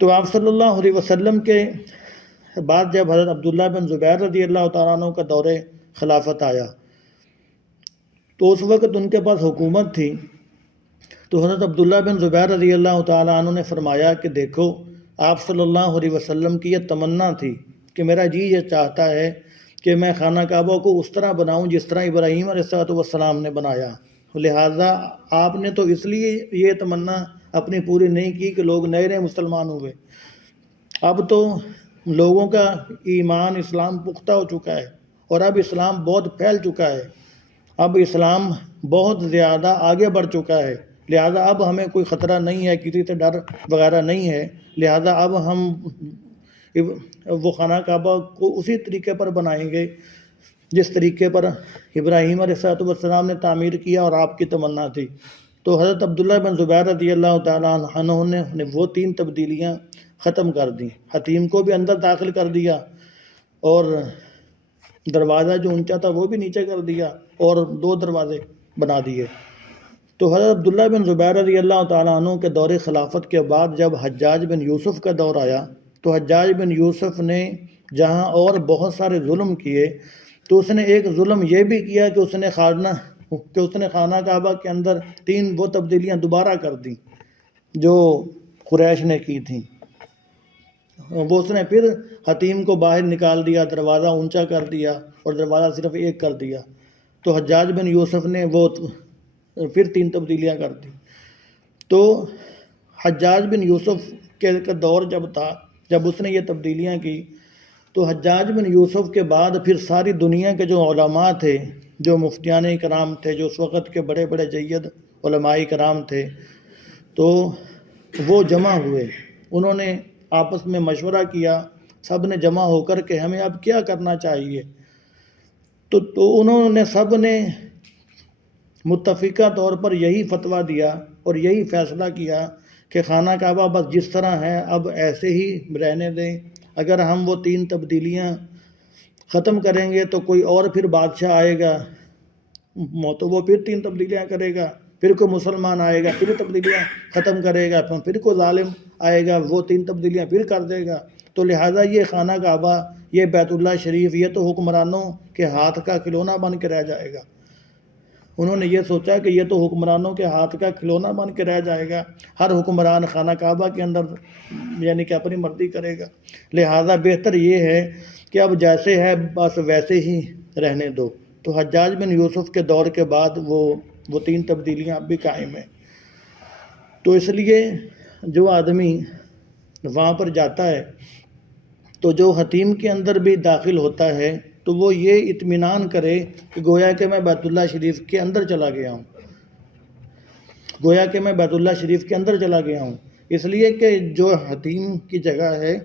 تو آپ صلی اللہ علیہ وسلم کے بعد جب حضرت عبداللہ بن زبیر رضی اللہ تعالیٰ عنہ کا دور خلافت آیا تو اس وقت ان کے پاس حکومت تھی، تو حضرت عبداللہ بن زبیر رضی اللہ تعالیٰ عنہ نے فرمایا کہ دیکھو، آپ صلی اللہ علیہ وسلم کی یہ تمنا تھی کہ میرا جی یہ چاہتا ہے کہ میں خانہ کعبہ کو اس طرح بناؤں جس طرح ابراہیم علیہ السلام نے بنایا، لہٰذا آپ نے تو اس لیے یہ تمنا اپنی پوری نہیں کی کہ لوگ نئے نئے مسلمان ہوئے، اب تو لوگوں کا ایمان اسلام پختہ ہو چکا ہے، اور اب اسلام بہت پھیل چکا ہے، اب اسلام بہت زیادہ آگے بڑھ چکا ہے، لہذا اب ہمیں کوئی خطرہ نہیں ہے، کسی سے ڈر وغیرہ نہیں ہے، لہذا اب ہم وہ خانہ کعبہ کو اسی طریقے پر بنائیں گے جس طریقے پر ابراہیم علیہ السلام نے تعمیر کیا اور آپ کی تمنا تھی۔ تو حضرت عبداللہ بن زبیر رضی اللہ تعالیٰ عنہ نے وہ 3 تبدیلیاں ختم کر دیں، حتیم کو بھی اندر داخل کر دیا، اور دروازہ جو اونچا تھا وہ بھی نیچے کر دیا، اور 2 دروازے بنا دیے۔ تو حضرت عبداللہ بن زبیر رضی اللہ تعالیٰ عنہ کے دور خلافت کے بعد جب حجاج بن یوسف کا دور آیا، تو حجاج بن یوسف نے جہاں اور بہت سارے ظلم کیے، تو اس نے ایک ظلم یہ بھی کیا کہ اس نے خانہ کعبہ کے اندر 3 وہ تبدیلیاں دوبارہ کر دیں جو قریش نے کی تھیں۔ وہ اس نے پھر حتیم کو باہر نکال دیا، دروازہ اونچا کر دیا، اور دروازہ صرف 1 کر دیا۔ تو حجاج بن یوسف نے وہ پھر 3 تبدیلیاں کر دی۔ تو حجاج بن یوسف کے دور جب تھا، جب اس نے یہ تبدیلیاں کی، تو حجاج بن یوسف کے بعد پھر ساری دنیا کے جو علماء تھے، جو مفتیان کرام تھے، جو اس وقت کے بڑے بڑے جید علماء کرام تھے، تو وہ جمع ہوئے، انہوں نے آپس میں مشورہ کیا، سب نے جمع ہو کر کہ ہمیں اب کیا کرنا چاہیے۔ تو انہوں نے سب نے متفقہ طور پر یہی فتویٰ دیا اور یہی فیصلہ کیا کہ خانہ کعبہ بس جس طرح ہے اب ایسے ہی رہنے دیں، اگر ہم وہ 3 تبدیلیاں ختم کریں گے تو کوئی اور پھر بادشاہ آئے گا تو وہ پھر 3 تبدیلیاں کرے گا، پھر کوئی مسلمان آئے گا پھر تبدیلیاں ختم کرے گا، پھر کوئی ظالم آئے گا وہ 3 تبدیلیاں پھر کر دے گا، تو لہٰذا یہ خانہ کعبہ، یہ بیت اللہ شریف، یہ تو حکمرانوں کے ہاتھ کا کھلونا بن کے رہ جائے گا۔ انہوں نے یہ سوچا کہ یہ تو حکمرانوں کے ہاتھ کا کھلونا بن کے رہ جائے گا، ہر حکمران خانہ کعبہ کے اندر یعنی کہ اپنی مرضی کرے گا، لہٰذا بہتر یہ ہے کہ اب جیسے ہے بس ویسے ہی رہنے دو۔ تو حجاج بن یوسف کے دور کے بعد وہ 3 تبدیلیاں اب بھی قائم ہیں۔ تو اس لیے جو آدمی وہاں پر جاتا ہے تو جو حتیم کے اندر بھی داخل ہوتا ہے تو وہ یہ اطمینان کرے کہ گویا کہ میں بیت اللہ شریف کے اندر چلا گیا ہوں، گویا کہ میں بیت اللہ شریف کے اندر چلا گیا ہوں، اس لیے کہ جو حتیم کی جگہ ہے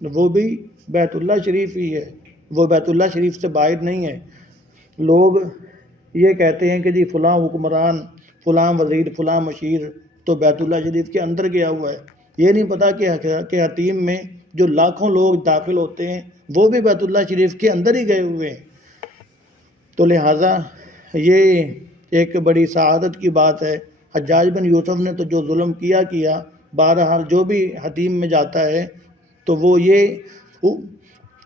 وہ بھی بیت اللہ شریف ہی ہے، وہ بیت اللہ شریف سے باہر نہیں ہے۔ لوگ یہ کہتے ہیں کہ جی فلاں حکمران، فلاں وزیر، فلاں مشیر تو بیت اللہ شریف کے اندر گیا ہوا ہے، یہ نہیں پتہ کہ حتیم میں جو لاکھوں لوگ داخل ہوتے ہیں وہ بھی بیت اللہ شریف کے اندر ہی گئے ہوئے ہیں۔ تو لہٰذا یہ ایک بڑی سعادت کی بات ہے۔ حجاج بن یوسف نے تو جو ظلم کیا، بہرحال جو بھی حتیم میں جاتا ہے تو وہ یہ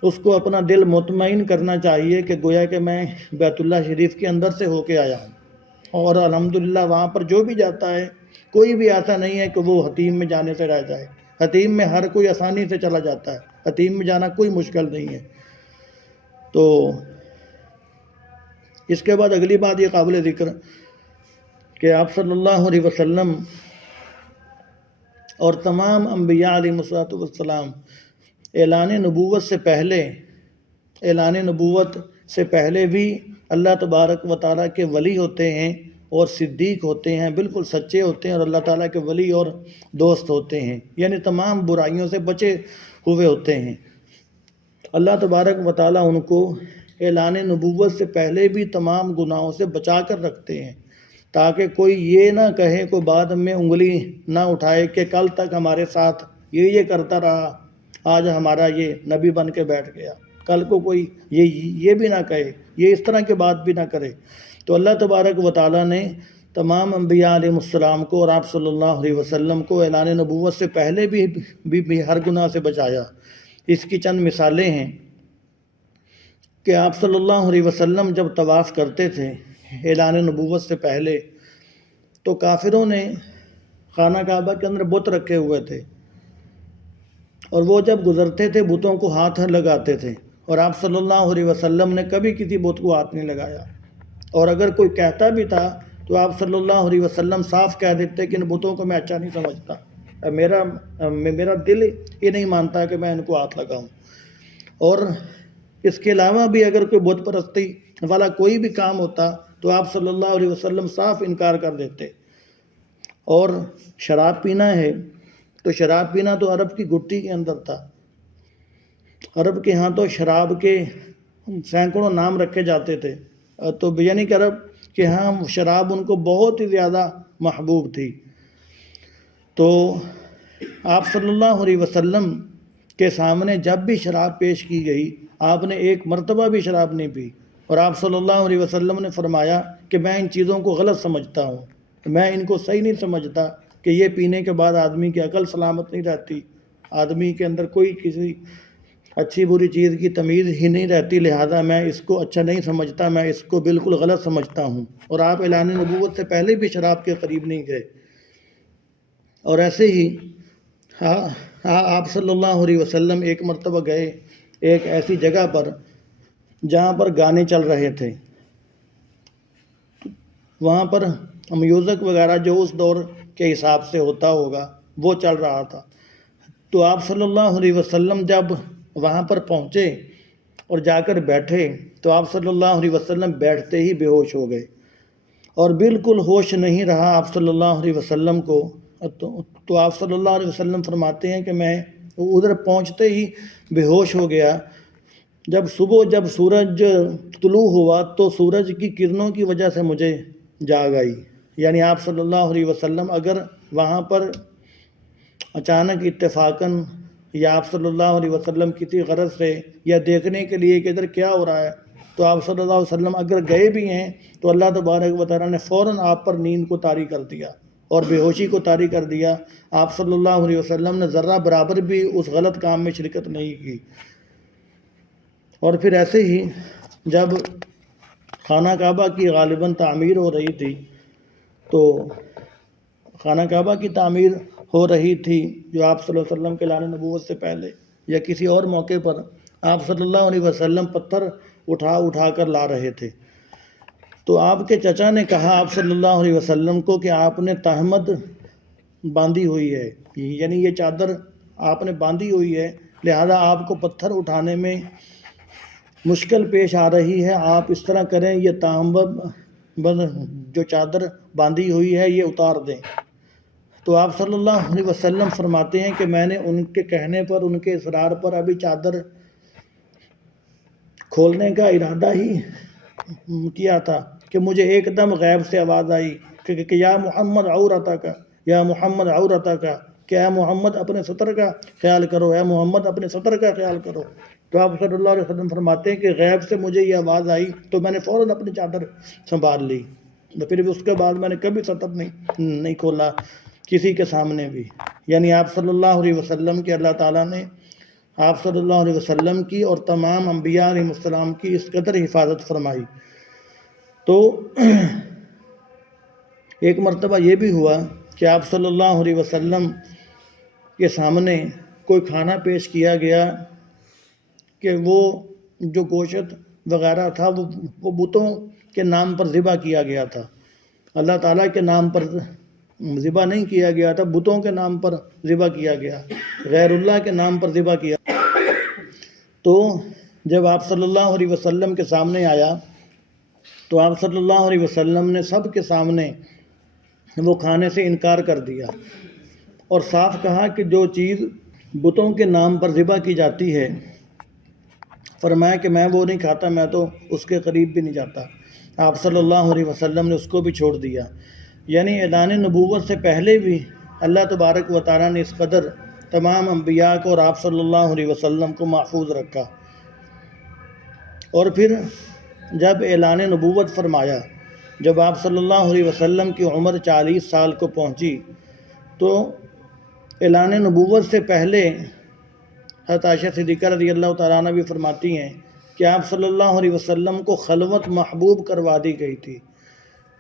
اس کو اپنا دل مطمئن کرنا چاہیے کہ گویا کہ میں بیت اللہ شریف کے اندر سے ہو کے آیا ہوں، اور الحمدللہ وہاں پر جو بھی جاتا ہے کوئی بھی ایسا نہیں ہے کہ وہ حتیم میں جانے سے رہ جائے، حتیم میں ہر کوئی آسانی سے چلا جاتا ہے، حتیم میں جانا کوئی مشکل نہیں ہے۔ تو اس کے بعد اگلی بات یہ قابل ذکر کہ آپ صلی اللہ علیہ وسلم اور تمام انبیاء علیہ السلام اعلان نبوت سے پہلے بھی اللہ تبارک و تعالیٰ کے ولی ہوتے ہیں اور صدیق ہوتے ہیں، بالکل سچے ہوتے ہیں، اور اللہ تعالیٰ کے ولی اور دوست ہوتے ہیں، یعنی تمام برائیوں سے بچے ہوئے ہوتے ہیں۔ اللہ تبارک و تعالیٰ ان کو اعلان نبوت سے پہلے بھی تمام گناہوں سے بچا کر رکھتے ہیں، تاکہ کوئی یہ نہ کہے، کوئی بعد میں انگلی نہ اٹھائے کہ کل تک ہمارے ساتھ یہ کرتا رہا، آج ہمارا یہ نبی بن کے بیٹھ گیا، کل کو کوئی یہ بھی نہ کہے، یہ اس طرح کی بات بھی نہ کرے۔ تو اللہ تبارک و تعالیٰ نے تمام انبیاء علیہ السلام کو اور آپ صلی اللہ علیہ وسلم کو اعلان نبوت سے پہلے بھی ہر گناہ سے بچایا۔ اس کی چند مثالیں ہیں کہ آپ صلی اللہ علیہ وسلم جب طواف کرتے تھے اعلان نبوت سے پہلے تو کافروں نے خانہ کعبہ کے اندر بت رکھے ہوئے تھے، اور وہ جب گزرتے تھے بتوں کو ہاتھ لگاتے تھے، اور آپ صلی اللہ علیہ وسلم نے کبھی کسی بت کو ہاتھ نہیں لگایا، اور اگر کوئی کہتا بھی تھا تو آپ صلی اللہ علیہ وسلم صاف کہہ دیتے کہ ان بتوں کو میں اچھا نہیں سمجھتا، میرا دل یہ نہیں مانتا کہ میں ان کو ہاتھ لگاؤں۔ اور اس کے علاوہ بھی اگر کوئی بت پرستی والا کوئی بھی کام ہوتا تو آپ صلی اللہ علیہ وسلم صاف انکار کر دیتے۔ اور شراب پینا ہے تو شراب پینا تو عرب کی گٹی کے اندر تھا۔ عرب کے ہاں تو شراب کے سینکڑوں نام رکھے جاتے تھے، تو یعنی کہ عرب کے ہاں شراب ان کو بہت ہی زیادہ محبوب تھی۔ تو آپ صلی اللہ علیہ وسلم کے سامنے جب بھی شراب پیش کی گئی، آپ نے ایک مرتبہ بھی شراب نہیں پی، اور آپ صلی اللہ علیہ وسلم نے فرمایا کہ میں ان چیزوں کو غلط سمجھتا ہوں، میں ان کو صحیح نہیں سمجھتا کہ یہ پینے کے بعد آدمی کی عقل سلامت نہیں رہتی، آدمی کے اندر کوئی کسی اچھی بری چیز کی تمیز ہی نہیں رہتی، لہذا میں اس کو اچھا نہیں سمجھتا، میں اس کو بالکل غلط سمجھتا ہوں۔ اور آپ اعلان نبوت سے پہلے بھی شراب کے قریب نہیں گئے۔ اور ایسے ہی آپ صلی اللہ علیہ وسلم ایک مرتبہ گئے ایک ایسی جگہ پر جہاں پر گانے چل رہے تھے، وہاں پر میوزک وغیرہ جو اس دور کے حساب سے ہوتا ہوگا وہ چل رہا تھا۔ تو آپ صلی اللہ علیہ وسلم جب وہاں پر پہنچے اور جا کر بیٹھے تو آپ صلی اللہ علیہ وسلم بیٹھتے ہی بے ہوش ہو گئے، اور بالکل ہوش نہیں رہا آپ صلی اللہ علیہ وسلم کو۔ تو آپ صلی اللہ علیہ وسلم فرماتے ہیں کہ میں ادھر پہنچتے ہی بے ہوش ہو گیا۔ جب سورج طلوع ہوا تو سورج کی کرنوں کی وجہ سے مجھے جاگ آئی، یعنی آپ صلی اللہ علیہ وسلم اگر وہاں پر اچانک اتفاقاً یا آپ صلی اللہ علیہ وسلم کسی غرض سے یا دیکھنے کے لیے کہ ادھر کیا ہو رہا ہے، تو آپ صلی اللہ علیہ وسلم اگر گئے بھی ہیں تو اللہ تبارک و تعالیٰ نے فوراً آپ پر نیند کو طاری کر دیا اور بے ہوشی کو طاری کر دیا۔ آپ صلی اللہ علیہ وسلم نے ذرہ برابر بھی اس غلط کام میں شرکت نہیں کی۔ اور پھر ایسے ہی جب خانہ کعبہ کی غالباً تعمیر ہو رہی تھی، تو خانہ کعبہ کی تعمیر ہو رہی تھی جو آپ صلی اللہ علیہ وسلم کے اعلان نبوت سے پہلے یا کسی اور موقع پر آپ صلی اللہ علیہ وسلم پتھر اٹھا کر لا رہے تھے، تو آپ کے چچا نے کہا آپ صلی اللہ علیہ وسلم کو کہ آپ نے تہمت باندھی ہوئی ہے، یعنی یہ چادر آپ نے باندھی ہوئی ہے، لہذا آپ کو پتھر اٹھانے میں مشکل پیش آ رہی ہے، آپ اس طرح کریں یہ تہمت جو چادر باندھی ہوئی ہے یہ اتار دیں۔ تو آپ صلی اللہ علیہ وسلم فرماتے ہیں کہ میں نے ان کے کہنے پر، ان کے اصرار پر ابھی چادر کھولنے کا ارادہ ہی کیا تھا کہ مجھے ایک دم غیب سے آواز آئی کہ یا محمد عورتک، یا محمد عورتک، کہ اے محمد اپنے سطر کا خیال کرو، اے محمد اپنے سطر کا خیال کرو۔ تو آپ صلی اللہ علیہ وسلم فرماتے ہیں کہ غیب سے مجھے یہ آواز آئی تو میں نے فوراً اپنی چادر سنبھال لی، پھر بھی اس کے بعد میں نے کبھی سطر نہیں کھولا کسی کے سامنے بھی۔ یعنی آپ صلی اللہ علیہ وسلم کی اللہ تعالیٰ نے آپ صلی اللہ علیہ وسلم کی اور تمام انبیاء علیہ السلام کی اس قدر حفاظت فرمائی۔ تو ایک مرتبہ یہ بھی ہوا کہ آپ صلی اللہ علیہ وسلم کے سامنے کوئی کھانا پیش کیا گیا کہ وہ جو گوشت وغیرہ تھا وہ بتوں کے نام پر ذبح کیا گیا تھا، اللہ تعالیٰ کے نام پر ذبح نہیں کیا گیا تھا، بتوں کے نام پر ذبح کیا گیا، غیر اللہ کے نام پر ذبح کیا۔ تو جب آپ صلی اللہ علیہ وسلم کے سامنے آیا تو آپ صلی اللہ علیہ وسلم نے سب کے سامنے وہ کھانے سے انکار کر دیا اور صاف کہا کہ جو چیز بتوں کے نام پر ذبح کی جاتی ہے، فرمایا کہ میں وہ نہیں کھاتا، میں تو اس کے قریب بھی نہیں جاتا۔ آپ صلی اللہ علیہ وسلم نے اس کو بھی چھوڑ دیا۔ یعنی اعلان نبوت سے پہلے بھی اللہ تبارک و تعالیٰ نے اس قدر تمام انبیاء کو اور آپ صلی اللہ علیہ وسلم کو محفوظ رکھا۔ اور پھر جب اعلان نبوت فرمایا، جب آپ صلی اللہ علیہ وسلم کی عمر 40 سال کو پہنچی، تو اعلان نبوت سے پہلے حضرت عائشہ صدیقہ رضی اللہ تعالیٰ عنہ بھی فرماتی ہیں کہ آپ صلی اللہ علیہ وسلم کو خلوت محبوب کروا دی گئی تھی،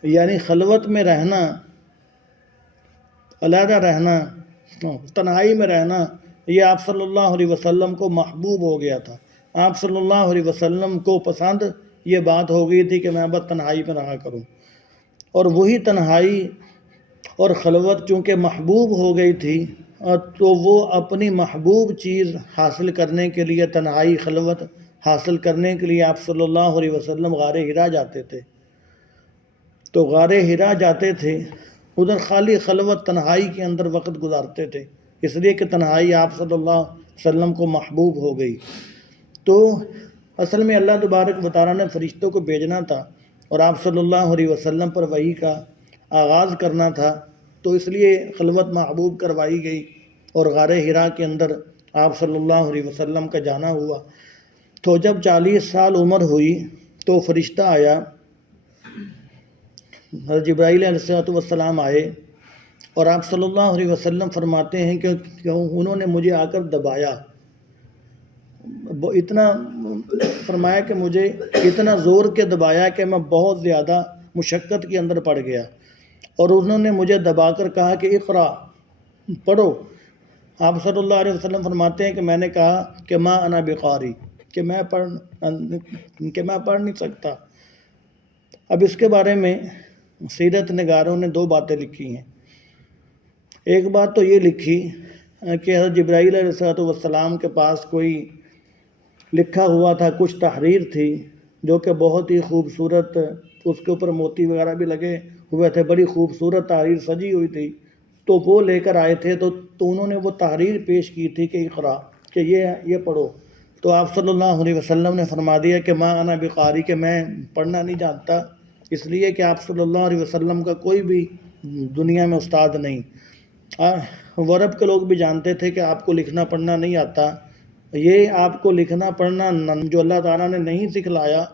یعنی خلوت میں رہنا، علیحدہ رہنا، تنہائی میں رہنا، یہ آپ صلی اللہ علیہ وسلم کو محبوب ہو گیا تھا۔ آپ صلی اللہ علیہ وسلم کو پسند یہ بات ہو گئی تھی کہ میں بس تنہائی میں رہا کروں، اور وہی تنہائی اور خلوت چونکہ محبوب ہو گئی تھی تو وہ اپنی محبوب چیز حاصل کرنے کے لیے تنہائی خلوت حاصل کرنے کے لیے آپ صلی اللہ علیہ وسلم غار حرا جاتے تھے۔ تو غار حرا جاتے تھے، ادھر خالی خلوت تنہائی کے اندر وقت گزارتے تھے، اس لیے کہ تنہائی آپ صلی اللہ علیہ وسلم کو محبوب ہو گئی۔ تو اصل میں اللہ تبارک و تعالیٰ نے فرشتوں کو بھیجنا تھا اور آپ صلی اللہ علیہ وسلم پر وحی کا آغاز کرنا تھا، تو اس لیے خلوت محبوب کروائی گئی اور غار حرا کے اندر آپ صلی اللہ علیہ وسلم کا جانا ہوا۔ تو جب 40 سال عمر ہوئی تو فرشتہ آیا، حضرت جبرائیل علیہ السلام آئے اور آپ صلی اللہ علیہ وسلم فرماتے ہیں کہ انہوں نے مجھے آ کر دبایا، اتنا فرمایا کہ مجھے اتنا زور کے دبایا کہ میں بہت زیادہ مشقت کے اندر پڑ گیا، اور انہوں نے مجھے دبا کر کہا کہ اقرا، پڑھو۔ آپ صلی اللہ علیہ وسلم فرماتے ہیں کہ میں نے کہا کہ ما انا بقاری، کہ میں پڑھ نہیں سکتا۔ اب اس کے بارے میں سیرت نگاروں نے 2 باتیں لکھی ہیں۔ ایک بات تو یہ لکھی کہ حضرت جبرائیل علیہ السلام کے پاس کوئی لکھا ہوا تھا، کچھ تحریر تھی جو کہ بہت ہی خوبصورت، اس کے اوپر موتی وغیرہ بھی لگے ہوئے تھے، بڑی خوبصورت تحریر سجی ہوئی تھی، تو وہ لے کر آئے تھے، تو انہوں نے وہ تحریر پیش کی تھی کہ اقرا، کہ یہ پڑھو۔ تو آپ صلی اللہ علیہ وسلم نے فرما دیا کہ ما انا بقاری، کہ میں پڑھنا نہیں جانتا، اس لیے کہ آپ صلی اللہ علیہ وسلم کا کوئی بھی دنیا میں استاد نہیں۔ عرب کے لوگ بھی جانتے تھے کہ آپ کو لکھنا پڑھنا نہیں آتا، یہ آپ کو لکھنا پڑھنا جو اللہ تعالیٰ نے نہیں سکھلایا،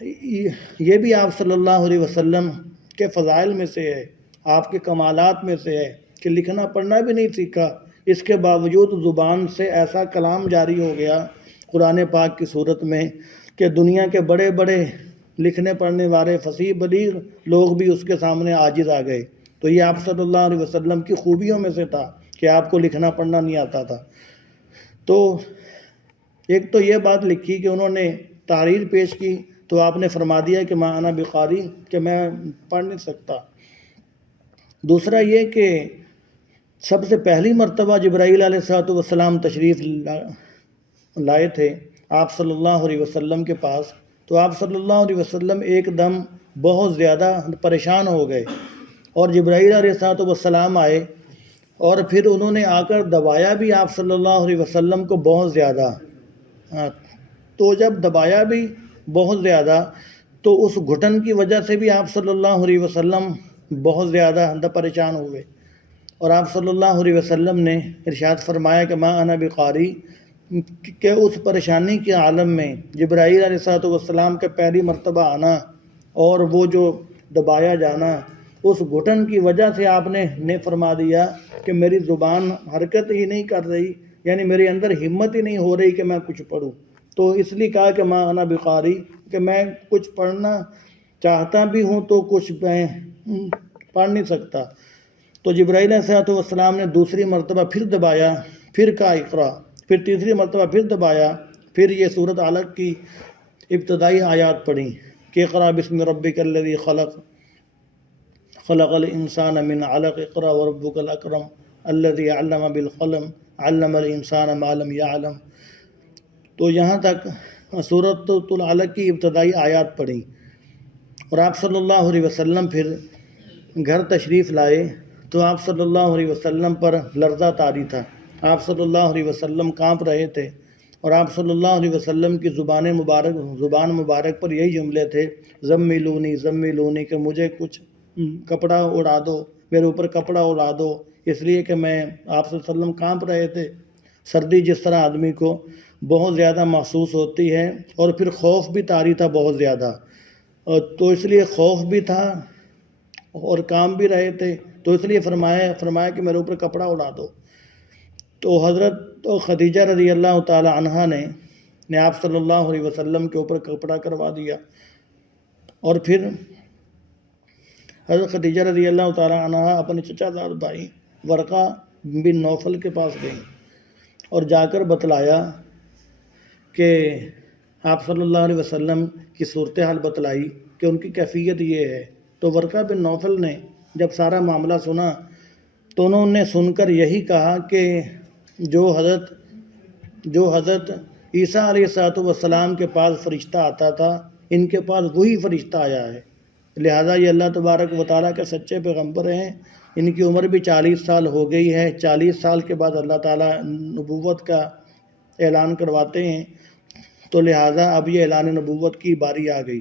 یہ بھی آپ صلی اللہ علیہ وسلم کے فضائل میں سے ہے، آپ کے کمالات میں سے ہے کہ لکھنا پڑھنا بھی نہیں سیکھا، اس کے باوجود زبان سے ایسا کلام جاری ہو گیا قرآن پاک کی صورت میں کہ دنیا کے بڑے بڑے لکھنے پڑھنے والے فصیح بلیغ لوگ بھی اس کے سامنے عاجز آ گئے۔ تو یہ آپ صلی اللہ علیہ وسلم کی خوبیوں میں سے تھا کہ آپ کو لکھنا پڑھنا نہیں آتا تھا۔ تو ایک تو یہ بات لکھی کہ انہوں نے تحریر پیش کی، تو آپ نے فرما دیا کہ ما انا بقاری، کہ میں پڑھ نہیں سکتا۔ دوسرا یہ کہ سب سے پہلی مرتبہ جبرائیل علیہ السلام تشریف لائے تھے آپ صلی اللہ علیہ وسلم کے پاس، تو آپ صلی اللہ علیہ وسلم ایک دم بہت زیادہ پریشان ہو گئے، اور جبرائیل علیہ السلام آئے اور پھر انہوں نے آ کر دبایا بھی آپ صلی اللہ علیہ وسلم کو بہت زیادہ۔ تو جب دبایا بھی بہت زیادہ تو اس گھٹن کی وجہ سے بھی آپ صلی اللہ علیہ وسلم بہت زیادہ پریشان ہوئے، اور آپ صلی اللہ علیہ وسلم نے ارشاد فرمایا کہ ما انا بقاری، کہ اس پریشانی کے عالم میں جبرائیل علیہ السلام کے پہلی مرتبہ آنا اور وہ جو دبایا جانا، اس گھٹن کی وجہ سے آپ نے فرما دیا کہ میری زبان حرکت ہی نہیں کر رہی، یعنی میرے اندر ہمت ہی نہیں ہو رہی کہ میں کچھ پڑھوں۔ تو اس لیے کہا کہ ما انا بقاری، کہ میں کچھ پڑھنا چاہتا بھی ہوں تو کچھ میں پڑھ نہیں سکتا۔ تو جبرائیل علیہ السلام نے دوسری مرتبہ پھر دبایا، پھر کہا اقرا، پھر تیسری مرتبہ پھر دبایا، پھر یہ سورۃ علق کی ابتدائی آیات پڑھیں کہ اقرا بسم ربک الذی خلق، خلق الانسان من علق، اقرا وربک الاکرم الذی علم بالقلم، علم الانسان ما لم یعلم۔ تو یہاں تک سورۃ العلق کی ابتدائی آیات پڑھیں، اور آپ صلی اللہ علیہ وسلم پھر گھر تشریف لائے تو آپ صلی اللہ علیہ وسلم پر لرزہ طاری تھا، آپ صلی اللہ علیہ وسلم کانپ رہے تھے، اور آپ صلی اللہ علیہ وسلم کی زبان مبارک پر یہی جملے تھے، زملونی زملونی، کہ مجھے کچھ کپڑا اڑا دو، میرے اوپر کپڑا اڑا دو، اس لیے کہ میں آپ صلی اللہ علیہ وسلم کانپ رہے تھے۔ سردی جس طرح آدمی کو بہت زیادہ محسوس ہوتی ہے، اور پھر خوف بھی طاری تھا بہت زیادہ، تو اس لیے خوف بھی تھا اور کام بھی رہے تھے، تو اس لیے فرمایا کہ میرے اوپر کپڑا اڑا دو۔ تو حضرت خدیجہ رضی اللہ تعالی عنہا نے آپ صلی اللہ علیہ وسلم کے اوپر کپڑا کروا دیا، اور پھر حضرت خدیجہ رضی اللہ تعالی عنہا اپنے چچا زاد بھائی ورقہ بن نوفل کے پاس گئیں اور جا کر بتلایا کہ آپ صلی اللہ علیہ وسلم کی صورتحال بتلائی کہ ان کی کیفیت یہ ہے۔ تو ورقہ بن نوفل نے جب سارا معاملہ سنا تو انہوں نے سن کر یہی کہا کہ جو حضرت عیسیٰ علیہ السلام کے پاس فرشتہ آتا تھا، ان کے پاس وہی فرشتہ آیا ہے، لہٰذا یہ اللہ تبارک و تعالیٰ کے سچے پیغمبر ہیں۔ ان کی عمر بھی 40 سال ہو گئی ہے، 40 سال کے بعد اللہ تعالیٰ نبوت کا اعلان کرواتے ہیں، تو لہٰذا اب یہ اعلان نبوت کی باری آ گئی۔